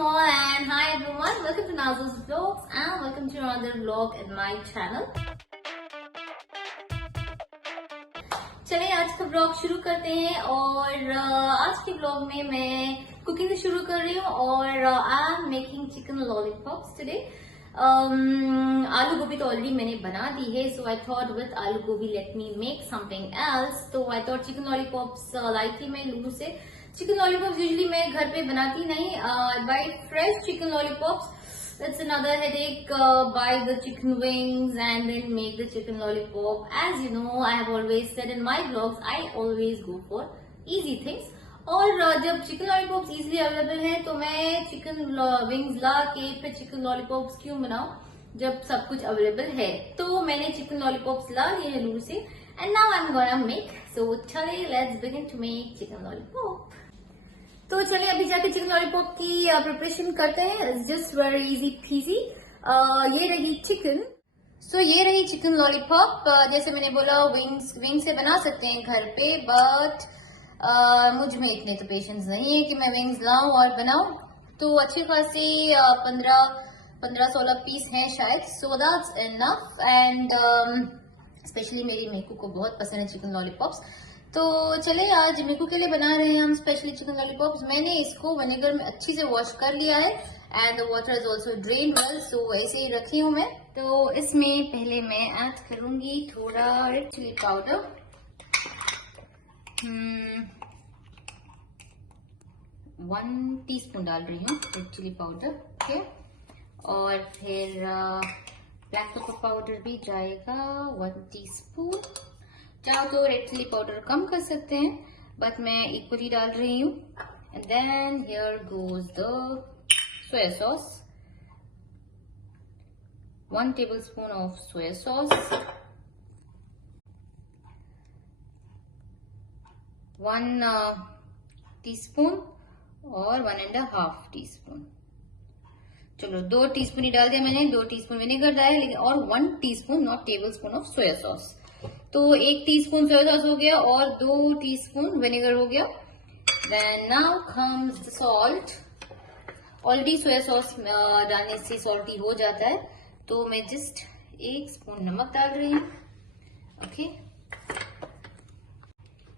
all and hi everyone, welcome to Nazo's Vlogs and welcome to another vlog in my channel. चलिए आज का blog शुरू करते हैं और आज के ब्लॉग में मैं कुकिंग से शुरू कर रही हूँ और I am making chicken lollipops today. आलू गोभी तो ऑलरेडी मैंने बना दी है, सो आई थॉट विद आलू गोभी let me make something else. तो आई थॉट चिकन लॉलीपॉप्स लाई थी मैं लूलू से. चिकन लॉलीपॉप्स यूजुअली मैं घर पे बनाती नहीं. Buy fresh chicken lollipops. That's another headache. Buy the chicken wings and then make the chicken lollipop. As you know, I have always said in my vlogs, I always go for easy things. और जब chicken lollipops easily available है तो मैं chicken wings ला के फिर chicken lollipops क्यों बनाऊं जब सब कुछ अवेलेबल है. तो मैंने चिकन लॉलीपॉप्स ला लिए है लूलू से and now I am gonna make. So चलिए let's begin to make chicken lollipop. तो चलिए अभी जाके चिकन लॉलीपॉप की प्रिपरेशन करते हैं. Just very easy PG. ये रही चिकन. सो ये रही चिकन लॉलीपॉप. जैसे मैंने बोला विंग से बना सकते हैं घर पे, बट मुझ में इतने तो पेशेंस नहीं है कि मैं विंग्स लाऊं और बनाऊं. तो अच्छी खासी 15-16 पीस हैं शायद. So that's enough. And specially मेरी मेकू को बहुत पसंद है चिकन लॉलीपॉप्स. तो चले आज मेकू के लिए बना रहे हैं हम स्पेशली चिकन लॉलीपॉप्स. मैंने इसको विनेगर में अच्छी से वॉश कर लिया है and the water is also drain well. So ऐसे ही रखी हूँ मैं. तो इसमें पहले मैं ऐड करूंगी थोड़ा रेड चिली पाउडर. 1 टीस्पून डाल रही हूँ रेड चिली पाउडर. ओके. और फिर ब्लैक पेपर पाउडर भी जाएगा 1 टीस्पून. चाहो तो रेड चिली पाउडर कम कर सकते हैं, बट मैं इक्वली डाल रही हूँ. And then here goes the soya sauce. 1 tablespoon of soya sauce. 1 teaspoon और 1.5 टीस्पून. चलो 2 टीस्पून ही डाल दिया मैंने. 2 टीस्पून विनेगर डाला लेकिन, और 1 teaspoon not table spoon of soya sauce. तो 1 टीस्पून सोया सॉस हो गया और 2 टीस्पून विनेगर हो गया. Then now comes the salt. Already soya sauce डालने से सॉल्टी हो जाता है, तो मैं जस्ट 1 स्पून नमक डाल रही हूँ. Okay.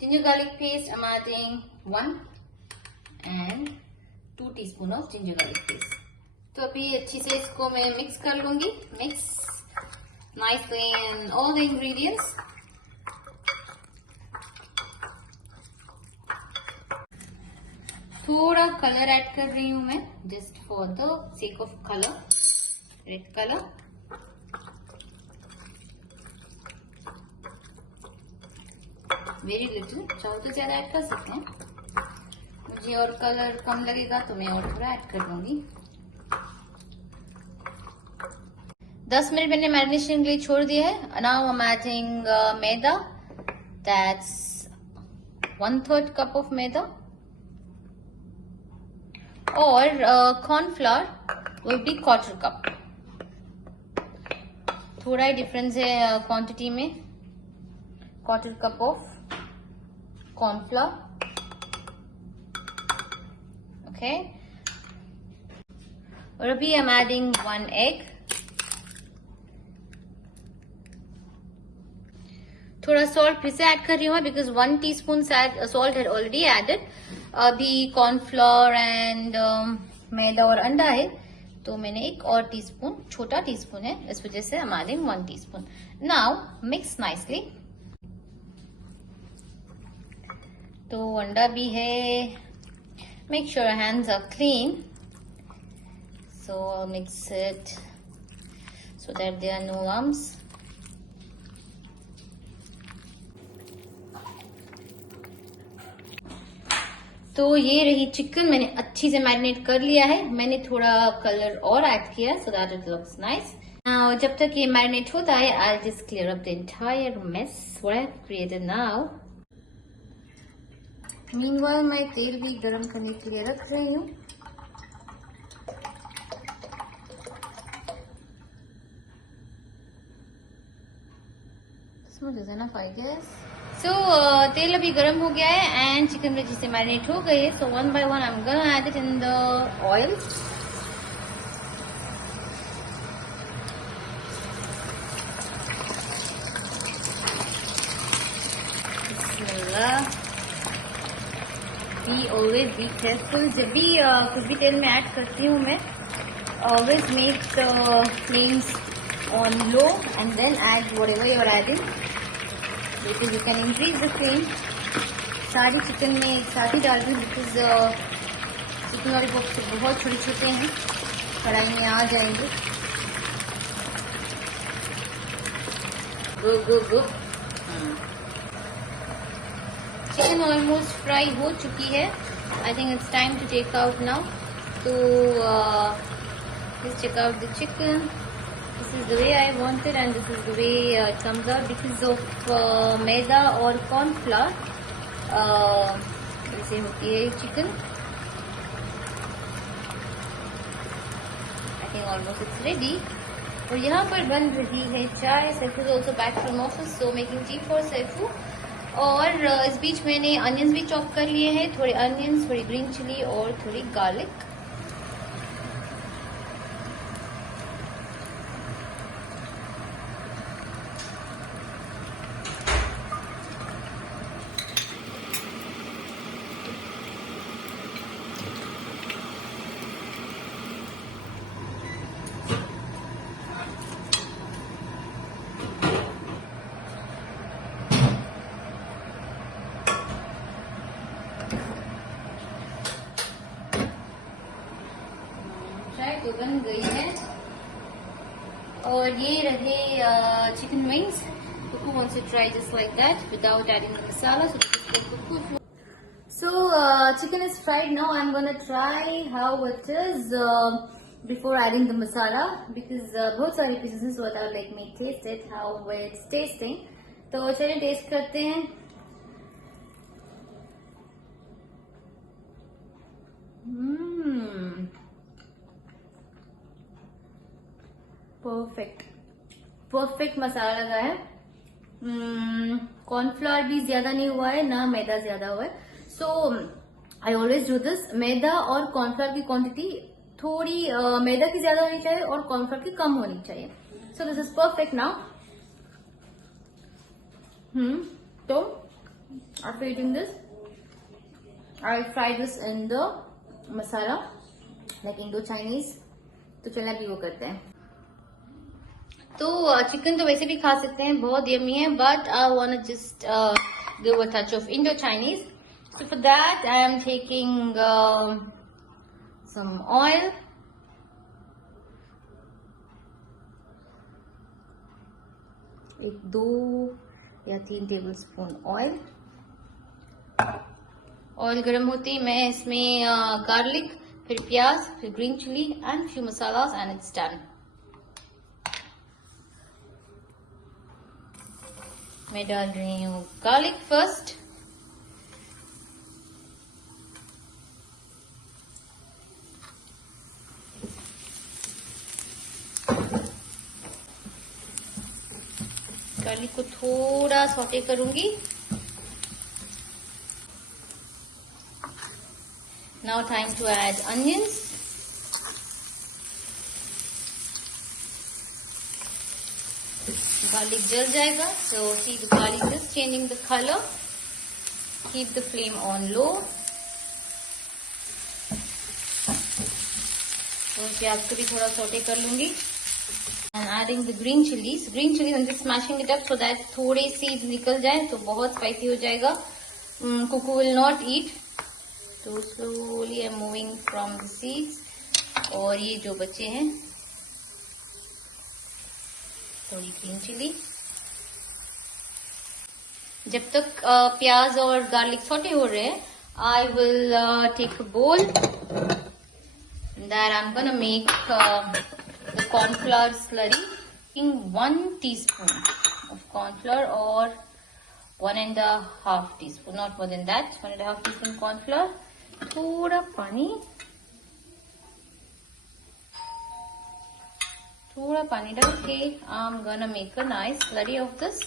Ginger garlic paste I'm adding 1 and 2 teaspoon of ginger garlic paste. तो अभी अच्छी से इसको मैं मिक्स कर लूंगी. Mix nicely in all the ingredients. थोड़ा कलर ऐड कर रही हूँ मैं just for the sake of colour. Red colour. Very little. चाहो तो ज्यादा ऐड कर सकते हैं. मुझे और कलर कम लगेगा तो मैं और थोड़ा ऐड कर लूंगी. 10 मिनट मैंने मैरिनेशन के लिए छोड़ दिया है. Now I am adding maida. That's 1/3 cup of maida. और कॉर्नफ्लावर विल बी 1/4 कप. थोड़ा ही डिफरेंस है क्वांटिटी में. 1/4 कप ऑफ कॉर्नफ्लावर. ओके. और अभी आई एम एडिंग 1 एग. थोड़ा सॉल्ट फिर से ऐड कर रही हूँ because 1 teaspoon salt had already added. अभी कॉर्नफ्लोर एंड मैदा और अंडा है, तो मैंने 1 और टीस्पून, छोटा टीस्पून है इस वजह से I'm adding 1 teaspoon. Now mix nicely. तो अंडा भी है. Make sure hands are clean. So mix it so that there are no lumps. तो ये रही चिकन. मैंने अच्छी से मैरिनेट कर लिया है. मैंने थोड़ा कलर और ऐड किया so that it looks nice. जब तक ये मैरिनेट होता है I just clear up the entire mess what I have created now. Meanwhile मैं तेल भी गरम करने के लिए रख रही हूँ. This much is enough, I guess. सो तेल अभी गर्म हो गया है एंड चिकन वेजी से मैरिनेट हो गई है. So one by one I am gonna add it in the oil. Be always be careful. जब भी कुछ भी तेल में ऐड करती हूँ मैं, always make flames on low and then add whatever you are adding, because you can increase the flame. सारी चिकन में एक साथ ही डाल दूँ बिकॉज चिकन लॉलीपॉप तो बहुत छोटे छोटे हैं, कढ़ाई में आ जाएंगे. Go go go. Chicken almost fry हो चुकी है. I think it's time to take out now. तो let's check out the chicken. This is the way I want it and this is the way it comes out because of मैदा और cornflour ऐसे होती है chicken. I think almost it's ready. और यहाँ पर बन रही है चाय. Saifu is also back from office, so making tea for Saifu. और इस बीच मैंने अनियंस भी चॉप कर लिए हैं. थोड़े अनियंस, थोड़ी ग्रीन चिली और थोड़ी गार्लिक. तो बन गई है. और ये रहे chicken wings. Kuku wants to try just like that without adding the masala. So this is the Kuku. So chicken is fried now. I'm gonna try how it is before adding the masala because बहुत सारे pieces हैं, so I would like me taste it how it's tasting. तो चलिए test करते हैं. Perfect मसाला लगा है. Cornflour भी ज्यादा नहीं हुआ है, ना मैदा ज्यादा हुआ है. सो आई ऑलवेज डू दिस. मैदा और कॉर्नफ्लावर की क्वांटिटी थोड़ी मैदा की ज्यादा होनी चाहिए और कॉर्नफ्लावर की कम होनी चाहिए. So this is perfect now. तो after eating this I fry this in the masala like Indo Chinese. तो चलिए अभी वो करते हैं. तो चिकन तो वैसे भी खा सकते हैं, बहुत यम्मी है, but I want just give a touch of Indo Chinese. So for that I am taking some oil. एक 2 या 3 टेबल स्पून ऑयल. ऑयल गर्म होते ही मैं इसमें गार्लिक, फिर प्याज, फिर green chilli and few masalas and it's done. मैं डाल रही हूँ गार्लिक फर्स्ट. गार्लिक को थोड़ा सौटे करूंगी. Now time to add onions. Garlic जल जाएगा. So see the garlic is changing the color. Keep the flame on low. तो प्याज को भी थोड़ा सौटे कर लूंगी. And adding the green chilies. Green chilies I'm just smashing it up so that थोड़े seeds निकल जाए, तो बहुत spicy हो जाएगा. Kuku will not eat. तो slowly I'm moving from the seeds. और ये जो बचे हैं थोड़ी ग्रीन चिली. जब तक प्याज और गार्लिक सौटे हो रहे हैं, आई विल टेक अ बोल that I am gonna make the cornflour slurry. In 1 teaspoon of cornflour or 1.5 teaspoon, not more than that. 1.5 teaspoon cornflour. थोड़ा पानी डाल के I'm gonna make a nice slurry of this.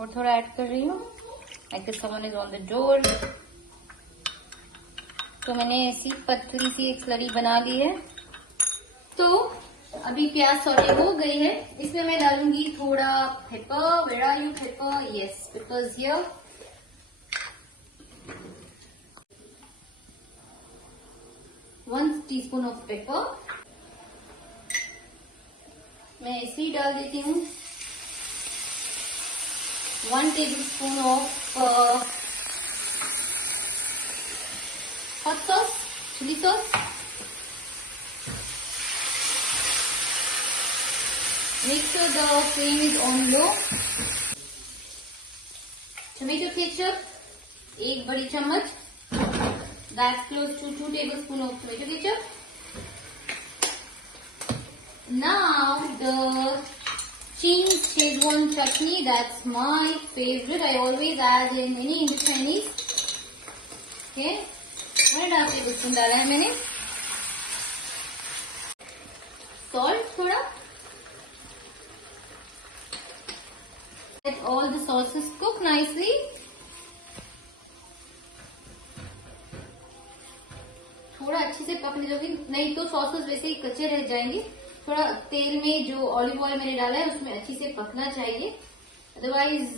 और थोड़ा add कर रही हूँ। Like someone is on the door. तो मैंने ऐसी पतली सी एक स्लरी बना ली है। तो अभी प्याज सॉटे हो गई है, इसमें मैं डालूंगी थोड़ा pepper. Where are you pepper? Yes, peppers here. 1 teaspoon of pepper मैं ऐसे ही डाल देती हूँ। 1 tablespoon of hot sauce, chilli sauce. Make sure the flame is on low. Tomato ketchup, 1 बड़ी चम्मच। That's close to 2 tablespoons of tomato ketchup. Now the Chin Szechuan chutney, that's my favorite. I always add in any Indian Chinese. Okay, 1.5 tablespoon डाला है मैंने। Salt थोड़ा। Let all the sauces cook nicely. थोड़ा अच्छे से पकने दोगे, नहीं तो सॉसेस वैसे ही कच्चे रह जाएंगे। थोड़ा तेल में जो ऑलिव ऑयल मैंने डाला है उसमें अच्छे से पकना चाहिए, अदरवाइज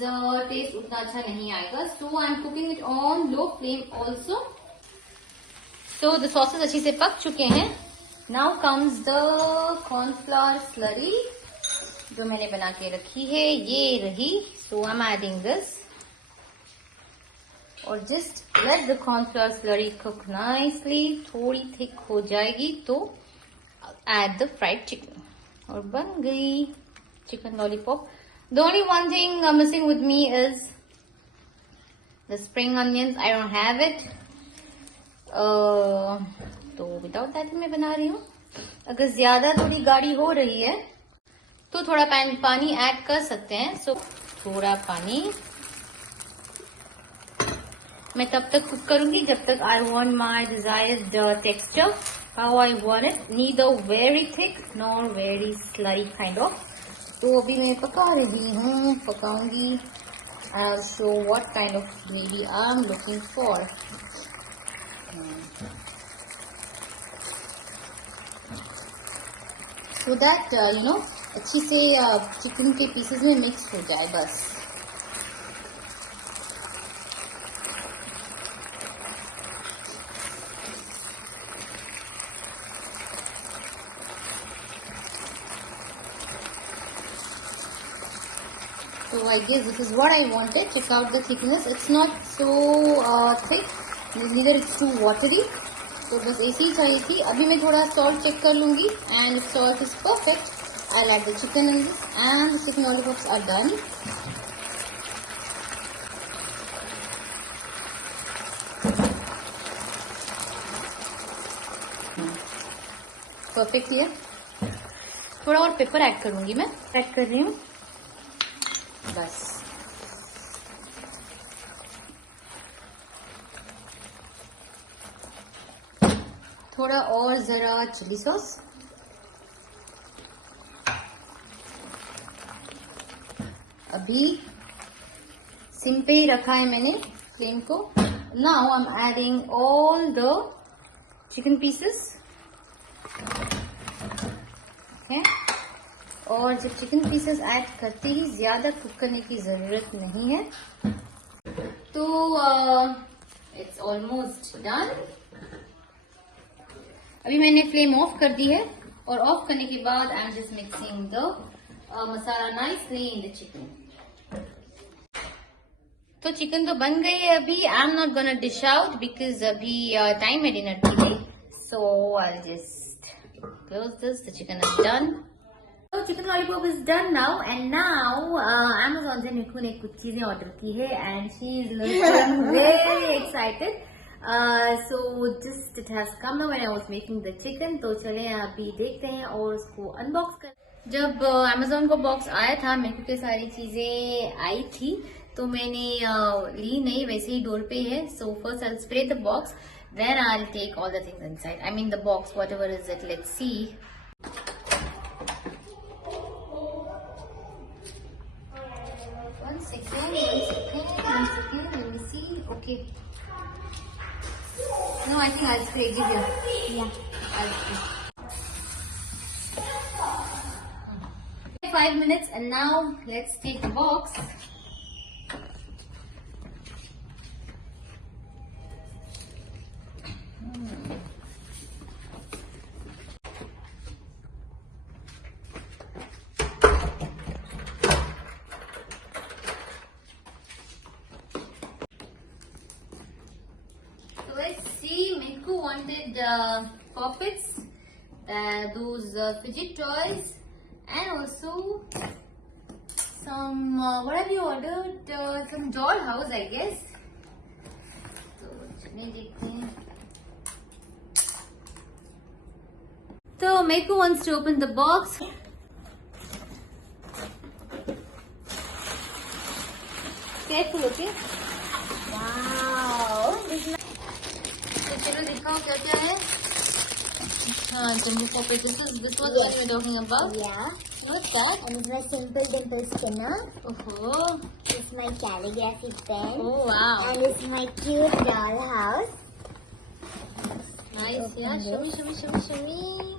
टेस्ट उतना अच्छा नहीं आएगा। So I am cooking it on low flame also. तो द सॉसेस अच्छे से पक चुके हैं। Now comes the cornflour slurry जो मैंने बना के रखी है, ये रही। So I am adding this और just let the cornflour slurry cook nicely. थोड़ी थिक हो जाएगी तो एड द फ्राइड चिकन और बन गई chicken lollipop. The only one thing missing with me is the spring onions. I don't have it. तो without that मैं बना रही हूँ। अगर ज्यादा थोड़ी गाढ़ी हो रही है तो थोड़ा पानी ऐड कर सकते हैं। सो थोड़ा पानी मैं तब तक कुक करूंगी जब तक I want my desired texture, how I want it, neither very thick nor very slurry kind of. तो अभी मैं पका रही हूँ, पकाऊंगी। I will show what kind of gravy I am looking for. So that you know अच्छी से chicken के पीसेस में मिक्स हो जाए बस। So I guess this is what I wanted. Check out the thickness. It's not so thick, neither it's too watery. तो बस ऐसी ही चाहिए थी। अभी मैं थोड़ा सॉल्ट चेक कर लूंगी and if salt is perfect, I'll add the chicken in this and the chicken lollipops are done. Perfect है। थोड़ा और पेपर ऐड करूंगी मैं। ऐड कर रही हूँ बस। थोड़ा और जरा चिली सॉस। अभी सिम पे ही रखा है मैंने फ्लेम को। Now I am adding all the chicken pieces. Okay, और जब चिकन पीसेस ऐड करते ही ज्यादा कुक करने की जरूरत नहीं है। तो इट्स ऑलमोस्ट डन। अभी मैंने फ्लेम ऑफ कर दी है और ऑफ करने के बाद I am just mixing the masala nicely in the chicken. तो चिकन तो बन गई है। अभी I am not gonna dish out because अभी टाइम है डिनर के लिए। So I just close this. The chicken is done. तो chicken lollipop is done now and now Amazon से निकू ने कुछ चीजें ऑर्डर की है and she is very excited. So just it has come now when I was making the chicken. तो चले अभी देखते हैं और उसको अनबॉक्स कर। जब Amazon को बॉक्स आया था मेरे को सारी चीजें आई थी तो मैंने ली नहीं, वैसे ही डोर पे है। So first I'll spray the box, then I'll take all the things inside. I mean the box, whatever is it. Let's see. One second. Okay. No, I think I'll spray. Give here. Yeah. I'll spray. 5 minutes, and now let's take the box. So let's see. Meku wanted puppets, those fidget toys, and also some what have you ordered? Some doll house, I guess. So चलिए देखते हैं. So Meku wants to open the box. Careful, okay? Wow. तो चलो दिखाओ क्या क्या है. हाँ, jumbo puppet. This was Yes. what you were talking about. Yeah. What's that? And it's my simple dimple spinner. Oh, It's my calligraphy pen. oh wow. And it's my cute doll house. Nice, Open yeah. this. Shimmy, shimmy, shimmy, shimmy.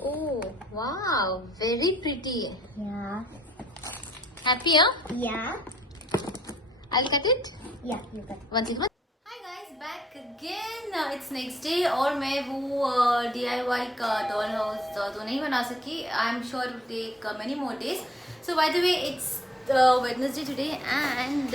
Oh, wow. Very pretty. Yeah. Happy, huh? Yeah. I'll cut it. Yeah, you got One second. Hi guys, back again. It's next day और मैं वो DIY का doll house तो नहीं बना सकी. I'm sure it will take many more days. So by the way, it's Wednesday today and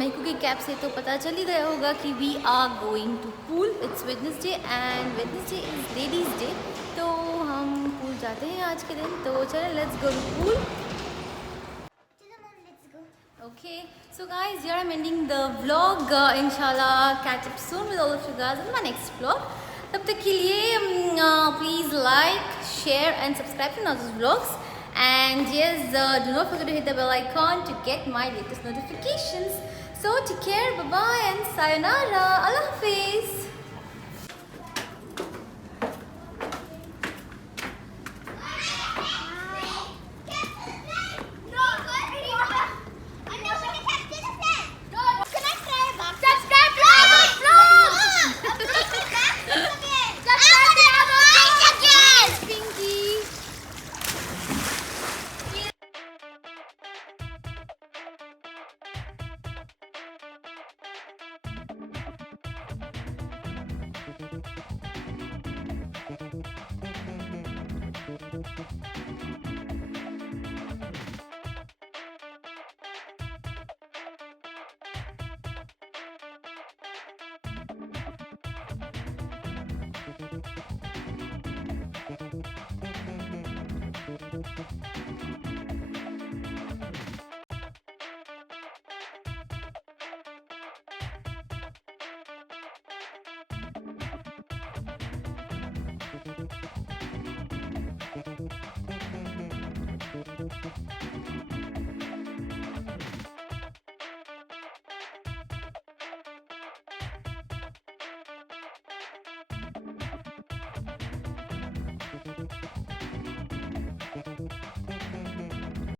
मेरे की कैप से तो पता चल ही गया होगा कि we are going to pool. It's Wednesday and Wednesday is ladies day. तो हम pool जाते हैं आज के दिन. तो चलो let's go to pool. Let's go. Okay, so guys, here I'm ending the vlog. Inshallah, catch up soon with all of you guys in my next vlog. तब तक के लिए please like, share and subscribe to Nazu's vlogs. And yes, do not forget to hit the bell icon to get my latest notifications. So take care, bye bye and sayonara.